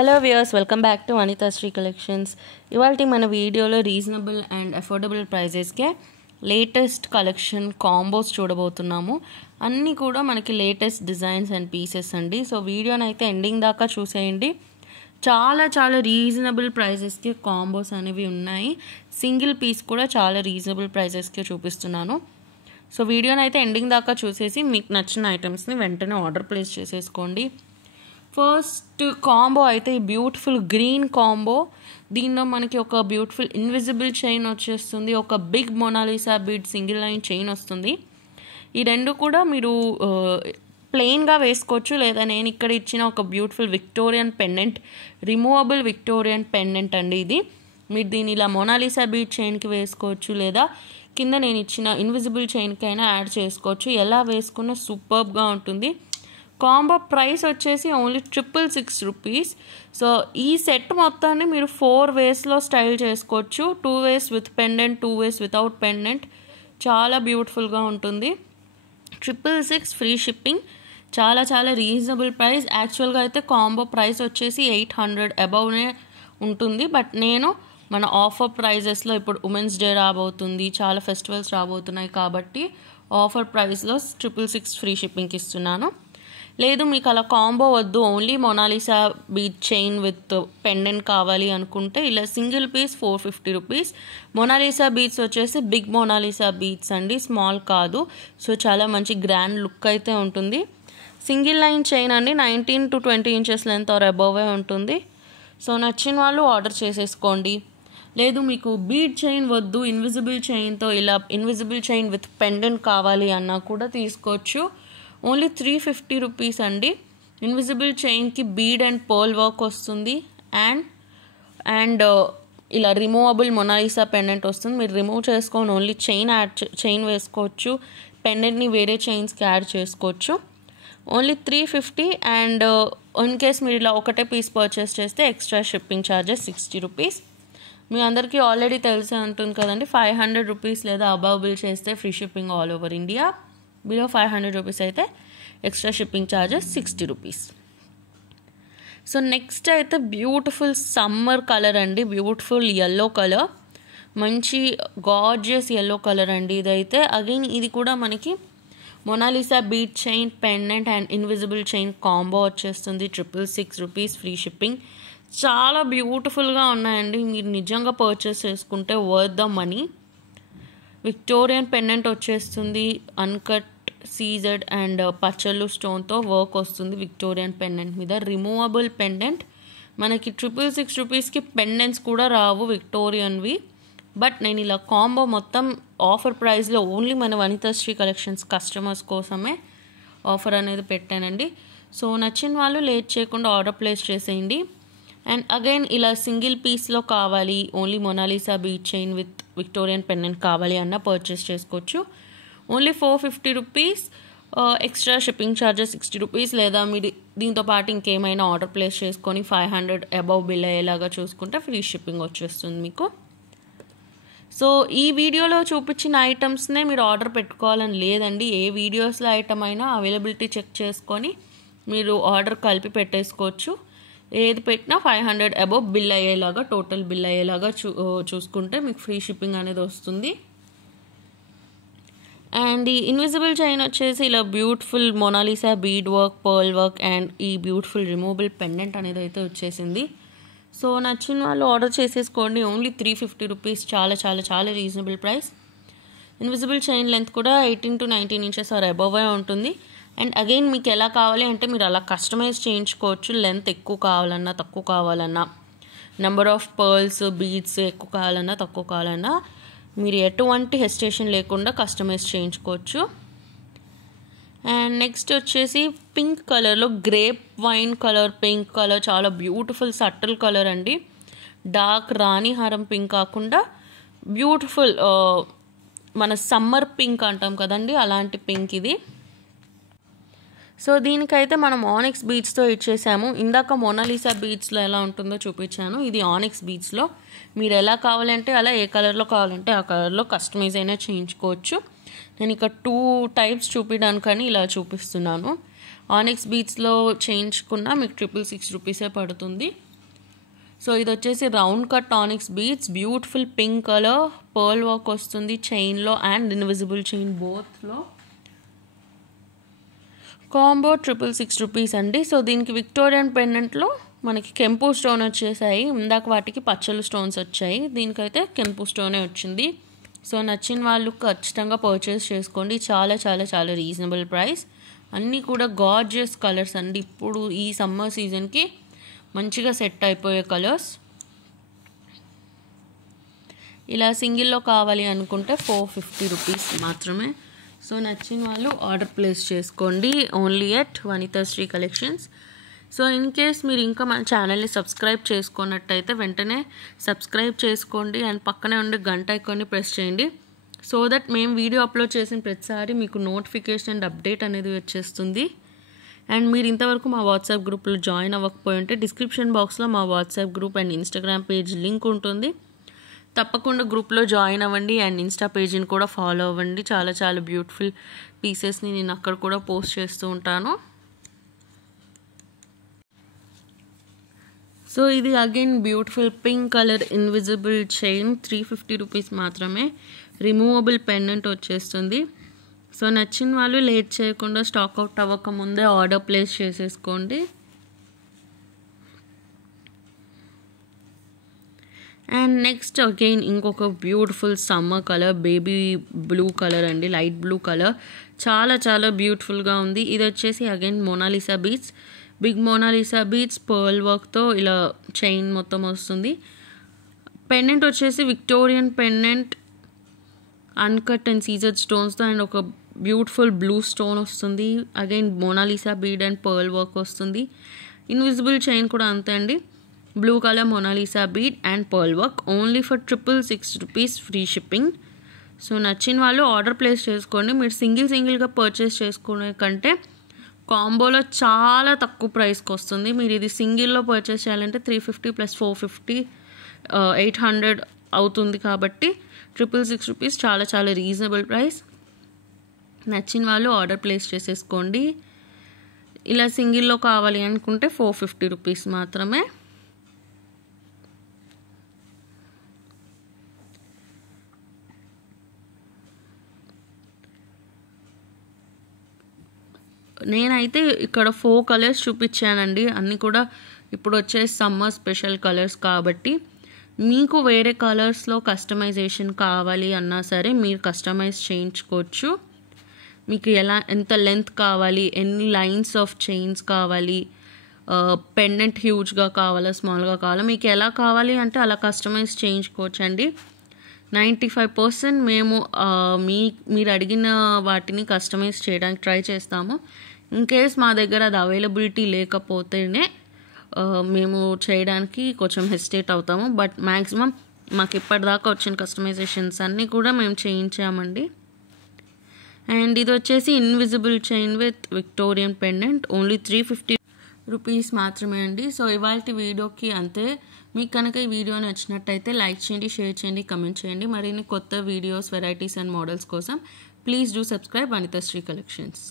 Hello viewers, welcome back to Anithasri collections. ఇవాళ మన వీడియోలో రీజనబుల్ అండ్ అఫోర్డబుల్ ప్రైజెస్కే లేటెస్ట్ కలెక్షన్ కాంబోస్ చూడబోతున్నాము. అన్నీ కూడా మనకి లేటెస్ట్ డిజైన్స్ అండ్ పీసెస్ అండి. సో వీడియోని అయితే ఎండింగ్ దాకా చూసేయండి. చాలా రీజనబుల్ ప్రైజెస్కి కాంబోస్ అనేవి ఉన్నాయి. సింగిల్ పీస్ కూడా చాలా రీజనబుల్ ప్రైజెస్కి చూపిస్తున్నాను. సో వీడియోని అయితే ఎండింగ్ దాకా చూసేసి మీకు నచ్చిన ఐటమ్స్ని వెంటనే ఆర్డర్ ప్లేస్ చేసేసుకోండి. ఫస్ట్ కాంబో అయితే ఈ బ్యూటిఫుల్ గ్రీన్ కాంబో. దీనిలో మనకి ఒక బ్యూటిఫుల్ ఇన్విజిబుల్ చైన్ వచ్చేస్తుంది, ఒక big Mona Lisa bead single line chain వస్తుంది. ఈ రెండు కూడా మీరు ప్లెయిన్గా వేసుకోవచ్చు, లేదా నేను ఇక్కడ ఇచ్చిన ఒక beautiful Victorian pendant, removable Victorian pendant అండి. ఇది మీరు దీని ఇలా మొనాలిసా బీడ్ చైన్కి వేసుకోవచ్చు, లేదా కింద నేను ఇచ్చిన ఇన్విజిబుల్ చైన్కి అయినా యాడ్ చేసుకోవచ్చు. ఎలా వేసుకున్నా సూపర్బ్గా ఉంటుంది. కాంబో ప్రైస్ వచ్చేసి ఓన్లీ 666 రూపీస్. సో ఈ సెట్ మొత్తాన్ని మీరు 4 వేస్లో స్టైల్ చేసుకోవచ్చు. 2 ways with pendant, 2 ways without pendant. చాలా బ్యూటిఫుల్గా ఉంటుంది. 666 ఫ్రీ షిప్పింగ్. చాలా రీజనబుల్ ప్రైస్. యాక్చువల్గా అయితే కాంబో ప్రైస్ వచ్చేసి 800 అబవ్నే ఉంటుంది. బట్ నేను మన ఆఫర్ ప్రైజెస్లో ఇప్పుడు ఉమెన్స్ డే రాబోతుంది, చాలా ఫెస్టివల్స్ రాబోతున్నాయి కాబట్టి ఆఫర్ ప్రైస్లో 666 ఫ్రీ షిప్పింగ్కి ఇస్తున్నాను. లేదు మీకు అలా కాంబో వద్దు, only Mona Lisa bead chain with pendant కావాలి అనుకుంటే ఇలా single piece 450 rupees. Mona Lisa beads వచ్చేసి బిగ్ మొనాలిసా బీడ్స్ అండి, స్మాల్ కాదు. సో చాలా మంచి గ్రాండ్ లుక్ అయితే ఉంటుంది. సింగిల్ లైన్ చైన్ అండి, 19 to 20 inches length or above ఉంటుంది. సో నచ్చిన వాళ్ళు ఆర్డర్ చేసేసుకోండి. లేదు మీకు బీడ్ చైన్ వద్దు, ఇన్విజిబుల్ చైన్తో ఇలా ఇన్విజిబుల్ చైన్ విత్ పెండెంట్ కావాలి అన్నా కూడా తీసుకోవచ్చు. ఓన్లీ 350 రూపీస్ అండి. ఇన్విజిబుల్ చైన్కి బీడ్ అండ్ పర్ల్ వర్క్ వస్తుంది, అండ్ ఇలా రిమూవబుల్ మొనాలిసా పెండెంట్ వస్తుంది. మీరు రిమూవ్ చేసుకొని ఓన్లీ చైన్ వేసుకోవచ్చు, పెండెంట్ని వేరే చైన్స్కి యాడ్ చేసుకోవచ్చు. ఓన్లీ 350. అండ్ ఇన్ కేస్ మీరు ఇలా ఒకటే పీస్ పర్చేస్ చేస్తే ఎక్స్ట్రా షిప్పింగ్ ఛార్జెస్ 60 రూపీస్. మీ అందరికీ ఆల్రెడీ తెలిసే ఉంటుంది కదండి, 500 రూపీస్ లేదా అబవ్ బిల్ చేస్తే free shipping all over India. Below 500 rupees అయితే extra shipping charges 60 rupees. So next అయితే బ్యూటిఫుల్ సమ్మర్ కలర్ అండి, బ్యూటిఫుల్ ఎల్లో కలర్, మంచి గార్జియస్ ఎల్లో కలర్ అండి. ఇదైతే అగైన్ ఇది కూడా మనకి Mona Lisa bead chain, pendant and invisible chain combo వచ్చేస్తుంది. 666 రూపీస్ ఫ్రీ షిప్పింగ్. చాలా బ్యూటిఫుల్గా ఉన్నాయండి. మీరు నిజంగా పర్చేస్ చేసుకుంటే worth the money. Victorian pendant వచ్చేస్తుంది, అన్కట్ సీజెడ్ అండ్ పచ్చళ్ళు స్టోన్తో వర్క్ వస్తుంది విక్టోరియన్ పెండెంట్ మీద. Removable pendant. మనకి 666 రూపీస్కి పెండెంట్స్ కూడా రావు విక్టోరియన్వి. బట్ నేను ఇలా కాంబో మొత్తం ఆఫర్ ప్రైస్లో ఓన్లీ మన వనితాశ్రీ కలెక్షన్స్ కస్టమర్స్ కోసమే ఆఫర్ అనేది పెట్టానండి. సో నచ్చిన వాళ్ళు లేట్ చేయకుండా ఆర్డర్ ప్లేస్ చేసేయండి. అండ్ అగైన్ ఇలా సింగిల్ పీస్లో కావాలి, only Mona Lisa bead chain with Victorian pendant కావాలి అన్న పర్చేస్ చేసుకోవచ్చు. Only 450 rupees. Extra shipping charges 60 rupees. లేదా మీరు దీంతో పాటు ఇంకేమైనా ఆర్డర్ ప్లేస్ చేసుకొని 500 అబవ్ బిల్ అయ్యేలాగా చూసుకుంటే ఫ్రీ షిప్పింగ్ వచ్చేస్తుంది మీకు. సో ఈ వీడియోలో చూపించిన ఐటమ్స్నే మీరు ఆర్డర్ పెట్టుకోవాలని లేదండి. ఏ వీడియోస్లో ఐటమ్ అయినా అవైలబిలిటీ చెక్ చేసుకొని మీరు ఆర్డర్ కలిపి పెట్టేసుకోవచ్చు. ఏది పెట్టినా 500 అబవ్ బిల్ అయ్యేలాగా, టోటల్ బిల్ అయ్యేలాగా చూసుకుంటే మీకు ఫ్రీ షిప్పింగ్ అనేది వస్తుంది. అండ్ ఈ ఇన్విజిబుల్ చైన్ వచ్చేసి ఇలా beautiful Mona Lisa bead work, pearl work and ఈ బ్యూటిఫుల్ రిమూవబుల్ పెండెంట్ అనేది అయితే వచ్చేసింది. సో నచ్చిన వాళ్ళు ఆర్డర్ చేసేసుకోండి. Only 350 rupees. చాలా reasonable price. Invisible chain length కూడా 18 to 19 ఇంచెస్ ఆర్ అబోవే ఉంటుంది. అండ్ అగైన్ మీకు ఎలా కావాలి అంటే మీరు అలా కస్టమైజ్ చేయించుకోవచ్చు. లెంత్ ఎక్కువ కావాలన్నా, తక్కువ కావాలన్నా, నెంబర్ ఆఫ్ పర్ల్స్, బీడ్స్ ఎక్కువ కావాలన్నా, తక్కువ కావాలన్నా మీరు ఎటువంటి హెసిటేషన్ లేకుండా కస్టమైజ్ చేయించుకోవచ్చు. అండ్ నెక్స్ట్ వచ్చేసి పింక్ కలర్లో grape wine colour, pink colour చాలా బ్యూటిఫుల్ సటిల్ కలర్ అండి. డార్క్ రాణిహారం పింక్ కాకుండా బ్యూటిఫుల్ మన సమ్మర్ పింక్ అంటాం కదండి, అలాంటి పింక్ ఇది. సో దీనికైతే మనం ఆనిక్స్ బీడ్స్తో ఇచ్చేసాము. ఇందాక మొనాలిసా బీడ్స్లో ఎలా ఉంటుందో చూపించాను, ఇది ఆనిక్స్ బీడ్స్లో. మీరు ఎలా కావాలంటే అలా, ఏ కలర్లో కావాలంటే ఆ కలర్లో కస్టమైజ్ అయినా చేయించుకోవచ్చు. నేను ఇక్కడ 2 టైప్స్ చూపించడానికని ఇలా చూపిస్తున్నాను. ఆనిక్స్ బీడ్స్లో చేయించుకున్నా మీకు 666 రూపీసే పడుతుంది. సో ఇది వచ్చేసి round cut onyx beads, beautiful pink colour, pearl work వస్తుంది చైన్లో అండ్ ఇన్విజిబుల్ చైన్ బోత్లో. కాంబో 666 రూపీస్ అండి. సో దీనికి విక్టోరియన్ పెండెంట్లో మనకి కెంపు స్టోన్ వచ్చేసాయి. ఇందాక వాటికి పచ్చలు స్టోన్స్ వచ్చాయి, దీనికైతే కెంపు స్టోనే వచ్చింది. సో నచ్చిన వాళ్ళు ఖచ్చితంగా పర్చేస్ చేసుకోండి. చాలా చాలా చాలా రీజనబుల్ ప్రైస్. అన్నీ కూడా గార్జియస్ కలర్స్ అండి. ఇప్పుడు ఈ సమ్మర్ సీజన్కి మంచిగా సెట్ అయిపోయే కలర్స్. ఇలా సింగిల్లో కావాలి అనుకుంటే 450 రూపీస్ మాత్రమే. సో నచ్చిన వాళ్ళు ఆర్డర్ ప్లేస్ చేసుకోండి only at Vanithasri collections. So in case మీరు ఇంకా మన ఛానల్ని సబ్స్క్రైబ్ చేసుకున్నట్టయితే వెంటనే సబ్స్క్రైబ్ చేసుకోండి అండ్ పక్కనే ఉండే గంట ఐకాన్ని ప్రెస్ చేయండి. సో దట్ మేము వీడియో అప్లోడ్ చేసిన ప్రతిసారి మీకు నోటిఫికేషన్ అండ్ అప్డేట్ అనేది వచ్చేస్తుంది. అండ్ మీరు ఇంతవరకు మా వాట్సాప్ గ్రూప్లో జాయిన్ అవ్వకపోయి ఉంటే డిస్క్రిప్షన్ బాక్స్లో మా WhatsApp group and Instagram page link ఉంటుంది. తప్పకుండా గ్రూప్లో జాయిన్ అవ్వండి అండ్ ఇన్స్టా పేజీని కూడా ఫాలో అవ్వండి. చాలా చాలా బ్యూటిఫుల్ పీసెస్ని నేను అక్కడ కూడా పోస్ట్ చేస్తూ ఉంటాను. సో ఇది again beautiful pink colour invisible chain, 350 rupees మాత్రమే. రిమూవబుల్ పెండెంట్ వచ్చేస్తుంది. సో నచ్చిన వాళ్ళు లేట్ చేయకుండా స్టాక్ అవుట్ అవ్వక ముందే ఆర్డర్ ప్లేస్ చేసేసుకోండి. అండ్ నెక్స్ట్ అగైన్ ఇంకొక beautiful summer colour, baby blue colour అండి, లైట్ బ్లూ కలర్. చాలా చాలా బ్యూటిఫుల్గా ఉంది. ఇది వచ్చేసి again Mona Lisa beads, big Mona Lisa beads pearl వర్క్తో ఇలా చైన్ మొత్తం వస్తుంది. పెండెంట్ వచ్చేసి విక్టోరియన్ పెండెంట్ అన్కట్ అండ్ సీజర్డ్ స్టోన్స్తో అండ్ ఒక బ్యూటిఫుల్ బ్లూ స్టోన్ వస్తుంది. Again Mona Lisa bead and pearl work వస్తుంది. ఇన్విజిబుల్ చైన్ కూడా అంతే అండి. Blue colour Mona Lisa bead and pearl work only for 666 rupees free shipping. So నచ్చిన వాళ్ళు ఆర్డర్ ప్లేస్ చేసుకోండి. మీరు సింగిల్గా పర్చేస్ చేసుకునే కంటే కాంబోలో చాలా తక్కువ ప్రైస్కి వస్తుంది. మీరు ఇది సింగిల్లో పర్చేస్ చేయాలంటే 350 + 450 800 అవుతుంది. కాబట్టి 666 రూపీస్ చాలా చాలా రీజనబుల్ ప్రైస్. నచ్చిన వాళ్ళు ఆర్డర్ ప్లేస్ చేసేసుకోండి. ఇలా సింగిల్లో కావాలి అనుకుంటే 450 రూపీస్ మాత్రమే. నేనైతే ఇక్కడ 4 కలర్స్ చూపించానండి. అన్నీ కూడా ఇప్పుడు వచ్చే సమ్మర్ స్పెషల్ కలర్స్ కాబట్టి మీకు వేరే కలర్స్లో కస్టమైజేషన్ కావాలి అన్నా సరే మీరు కస్టమైజ్ చేయించుకోవచ్చు. మీకు ఎంత లెంత్ కావాలి, ఎన్ని లైన్స్ ఆఫ్ చైన్స్ కావాలి, పెండెంట్ హ్యూజ్గా కావాలా స్మాల్గా కావాలా, మీకు ఎలా కావాలి అంటే అలా కస్టమైజ్ చేయించుకోవచ్చు అండి. 95% మేము మీరు అడిగిన వాటిని కస్టమైజ్ చేయడానికి ట్రై చేస్తాము. ఇన్ కేస్ మా దగ్గర అది అవైలబిలిటీ లేకపోతేనే మేము చేయడానికి కొంచెం హెసిటేట్ అవుతాము. బట్ మ్యాక్సిమం మాకు ఇప్పటిదాకా వచ్చిన కస్టమైజేషన్స్ అన్నీ కూడా మేము చేయించామండి. అండ్ ఇది వచ్చేసి invisible chain with Victorian pendant only 350 rupees మాత్రమే అండి. సో ఇవాళ వీడియోకి అంతే. మీకు కనుక ఈ వీడియో నచ్చినట్టయితే లైక్ చేయండి, షేర్ చేయండి, కమెంట్ చేయండి. మరిన్ని కొత్త వీడియోస్, వెరైటీస్ అండ్ మోడల్స్ కోసం ప్లీజ్ డూ సబ్స్క్రైబ్ వనితాశ్రీ కలెక్షన్స్.